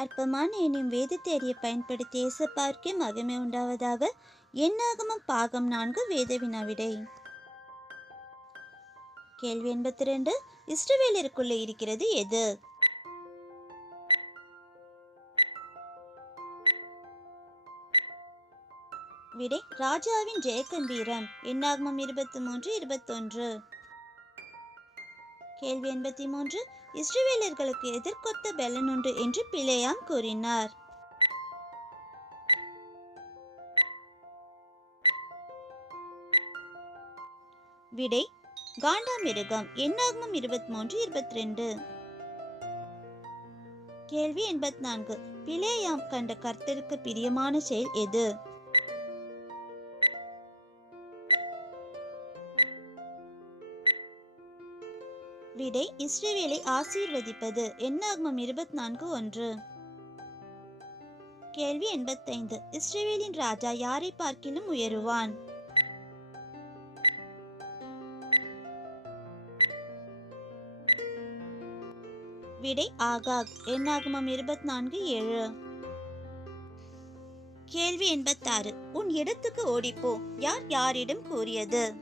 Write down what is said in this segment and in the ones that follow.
அற்பமான என்னும் வேதத்தை அறிய பயன்படுத்திய இயேசப்பார்க்கே மகிமை உண்டாவதாக. எண்ணாகமம் பாகம் நான்கு வேத வினாவிடை கேள்வி எண்பத்தி ரெண்டு. இஸ்ரவேலருக்குள்ளே இருக்கிறது எது? விடை ராஜாவின் ஜெயகம்பீரம் எண்ணாகமம் இருபத்தி மூன்று இருபத்தொன்று. கேள்வி எண்பத்தி மூன்று. இஸ்ரவேலர்களுக்கு எதிர்கொத்த பெலன் உண்டு என்று பிளேயாம் கூறினார். விடை காண்டாமிருகம் எண்ணாகமம் இருபத்தி மூன்று இருபத்தி ரெண்டு கேள்வி எண்பத்தி நான்கு. பிளேயாம் கண்ட கர்த்தருக்கு பிரியமான செயல் எது? விடை இஸ்ரேவேலை ஆசீர்வதிப்பது. என்னாகமம் இருபத்தி நான்கு ஒன்று. கேள்வி எண்பத்தைந்து. இஸ்ரேவேலின் ராஜா யாரை பார்க்கிலும் உயருவான்? விடை ஆகாக். என்னாகமம் இருபத்தி நான்கு ஏழு. கேள்வி எண்பத்தாறு. உன் இடத்துக்கு ஓடிப்போ. யார் யாரிடம் கூறியது?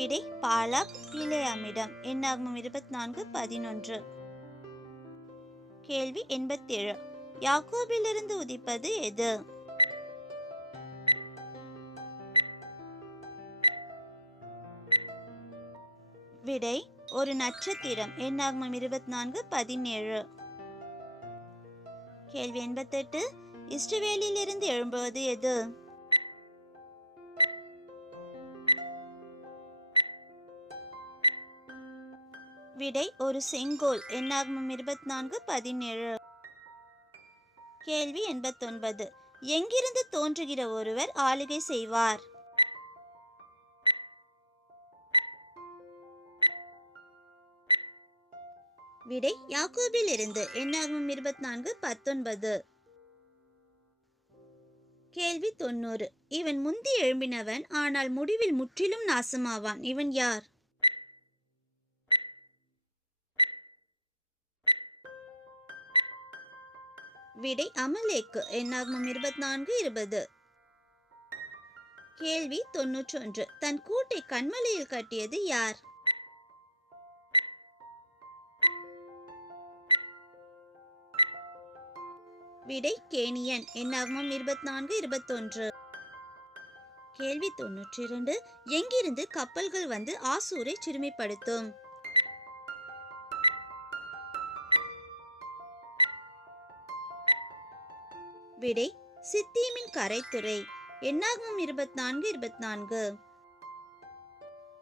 விடை பாலா பிலேயாமிடம் எண்ணாகமம் இருபத்தி நான்கு பதினொன்று. கேள்வி எண்பத்தேழு. யாக்கோபிலிருந்து உதிப்பது எது? விடை ஒரு நட்சத்திரம். எண்ணாகமம் இருபத்தி நான்கு பதினேழு. கேள்வி எண்பத்தெட்டு. இஸ்ரவேலிலிருந்து எழும்புவது எது? விடை ஒரு செங்கோல். எண்ணாகமம் இருபத்தி நான்கு பதினேழு. கேள்வி எண்பத்தொன்பது. எங்கிருந்து தோன்றுகிற ஒருவர் ஆளுகை செய்வார்? விடை யாக்கோபில் இருந்து எண்ணாகமம் இருபத்தி நான்கு பத்தொன்பது. கேள்வி தொண்ணூறு. இவன் முந்தி எழும்பினவன் ஆனால் முடிவில் முற்றிலும் நாசமாவான். இவன் யார்? விடை அமலேக்கு. எண்ணாகமம் இருபத்தி நான்கு இருபது. கேள்வி தொன்னூற்றொன்று. தன் கூட்டை கண்மலையில் கட்டியது யார்? விடை கேனியன் எண்ணாகமம் இருபத்தி நான்கு இருபத்தொன்று. கேள்வி தொன்னூற்றி இரண்டு எங்கிருந்து கப்பல்கள் வந்து ஆசூரை சிறுமைப்படுத்தும்? விடை சித்தீமின் கரைத்துறை எண்ணாகமம் இருபத்தி நான்கு இருபத்தி நான்கு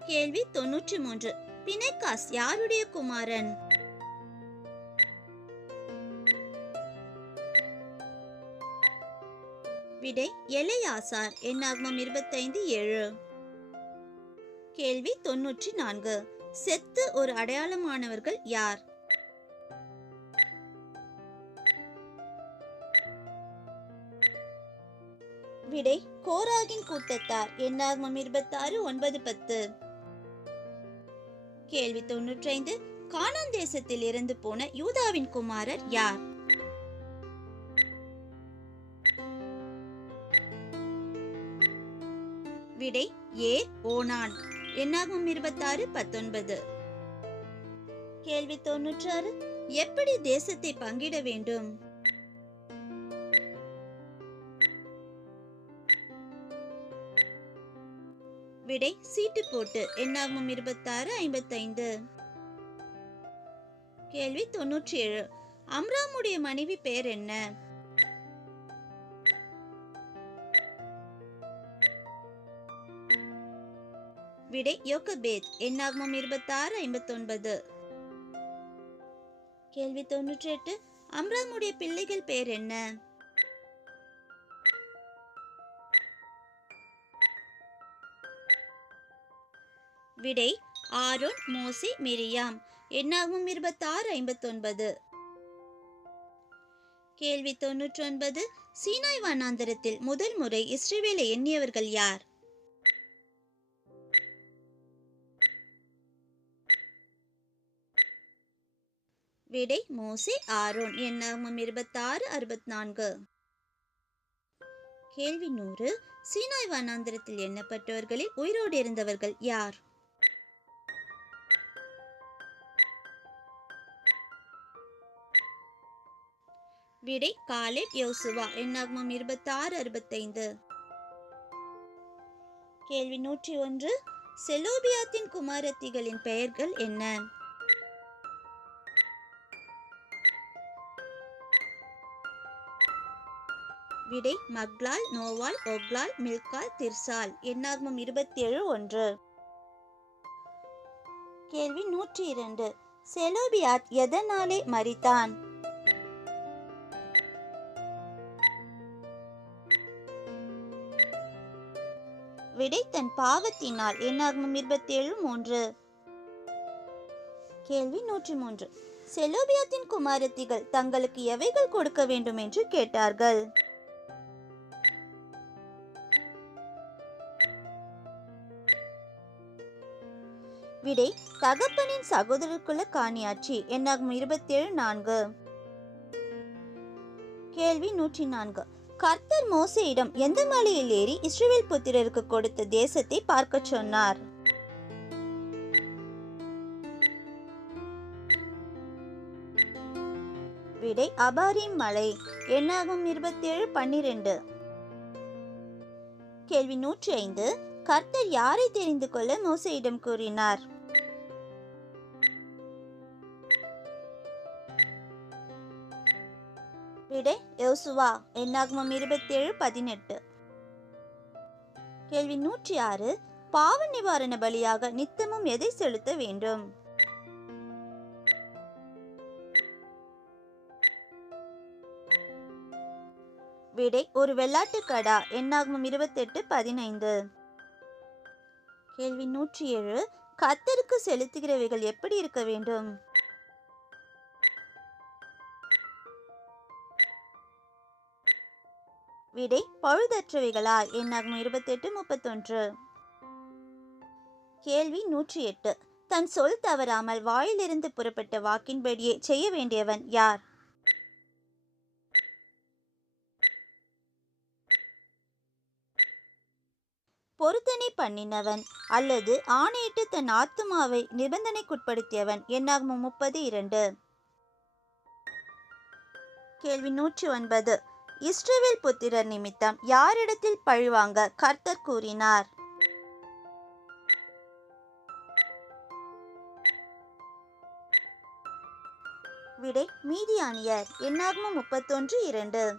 கேள்வி தொன்னூற்றி மூன்று பிணைக்காஸ் யாருடைய குமாரன்? விடை எலையாசார் எண்ணாகமம் இருபத்தைந்து ஏழு. கேள்வி தொன்னூற்றி நான்கு செத்து ஒரு அடையாளமானவர்கள் யார்? விடை கோராகின் கூட்டத்தார். எண்ணாகமம் இருபத்தாறு ஒன்பது பத்து. கேள்வி தொன்னூற்றைந்து கானான் தேசத்தில் இருந்து போன யூதாவின் குமாரர் யார்? விடை ஏ. ஓனான். எண்ணாகமம் இருபத்தாறு பத்தொன்பது. கேள்வி தொன்னூற்றாறு எப்படி தேசத்தை பங்கிட வேண்டும்? விடை சீட்டு போட்டு. எண்ணாகமம் இருபத்தாறு ஐம்பத்தைந்து? கேள்வி தொன்னூற்றி ஏழு அம்ராமுடைய மனைவி பெயர் என்ன? விடை யோகபேத். எண்ணாகமம் இருபத்தாறு ஐம்பத்தொன்பது? கேள்வி தொன்னூற்றி எட்டு அம்ராமுடைய பிள்ளைகள் பெயர் என்ன? விடை ஆரோன் மோசி மிரியாம். எண்ணாகும் இருபத்தாறு ஐம்பத்தொன்பது? கேள்வி தொன்னூற்றொன்பது. சீனாய் வனாந்தரத்தில் முதல் முறை இஸ்ரேவேலை எண்ணியவர்கள் யார்? விடை மோசி ஆரோன். எண்ணாகும் இருபத்தாறு அறுபத்தி நான்கு கேள்வி நூறு. சீனாய் வனாந்திரத்தில் எண்ணப்பட்டவர்களில் உயிரோடு இருந்தவர்கள் யார்? விடை காலேப் யோசுவா. எண்ணாகமம் இருபத்தாறு அறுபத்தைந்து. கேள்வி நூற்றி ஒன்று. செலோபியாத்தின் குமாரத்திகளின் பெயர்கள் என்ன? விடை மக்லால் நோவால் ஒக்லால் மில்கால் திர்சால். எண்ணாகமம் இருபத்தேழு ஒன்று. கேள்வி நூற்றி இரண்டு. செலோபியாத் எதனாலே மறித்தான் விடை தன் பாவத்தினால். எண்ணாகமம் இருபத்தேழு மூன்று. கேள்வி நூற்றி மூன்று. செலோபியாத்தின் குமாரத்திகள் தங்களுக்கு எவைகள் கொடுக்க வேண்டும் என்று கேட்டார்கள். விடை தகப்பனின் சகோதரருக்குள்ள காணியாட்சி. என்னாகும் இருபத்தேழு நான்கு. கேள்வி நூற்றி நான்கு. கர்த்தர் மோசையிடம் எந்த மலையில் ஏறி இஸ்ரேல் புத்திரருக்கு கொடுத்த தேசத்தை பார்க்கச் சொன்னார். விடை அபாரிம் மலை எண்ணாகும் இருபத்தேழு பன்னிரெண்டு. கேள்வி நூற்றி ஐந்து கர்த்தர் யாரை தெரிந்து கொள்ள மோசையிடம் கூறினார்? விடை யோசுவா எண்ணாகமம் இருபத்தேழு பதினெட்டு கேள்வி நூற்றி ஆறு பாவ நிவாரண பலியாக நித்தமும் எதை செலுத்த வேண்டும் விடை ஒரு வெள்ளாட்டு கடா எண்ணாகமம் இருபத்தெட்டு பதினைந்து கேள்வி நூற்றி ஏழு கத்தருக்கு செலுத்துகிறவைகள் எப்படி இருக்க வேண்டும் விடை பழுதற்றவைகளா எண்ணாகும் இருபத்தெட்டு முப்பத்தொன்று. கேள்வி நூற்றி எட்டு தன் சொல் தவறாமல் வாயிலிருந்து புறப்பட்ட வாக்கின்படியே செய்ய வேண்டியவன் யார்? பொருத்தனை பண்ணினவன் அல்லது ஆணையிட்டு தன் ஆத்துமாவை நிபந்தனைக்குட்படுத்தியவன். என்னாகும் முப்பது இரண்டு. கேள்வி நூற்றி ஒன்பது. இஸ்ரவேல் புத்திரர் நிமித்தம் யாரிடத்தில் பழிவாங்க? கர்த்தர் கூறினார். விடை மீதியானியர். எண்ணாகமம் முப்பத்தொன்று இரண்டு.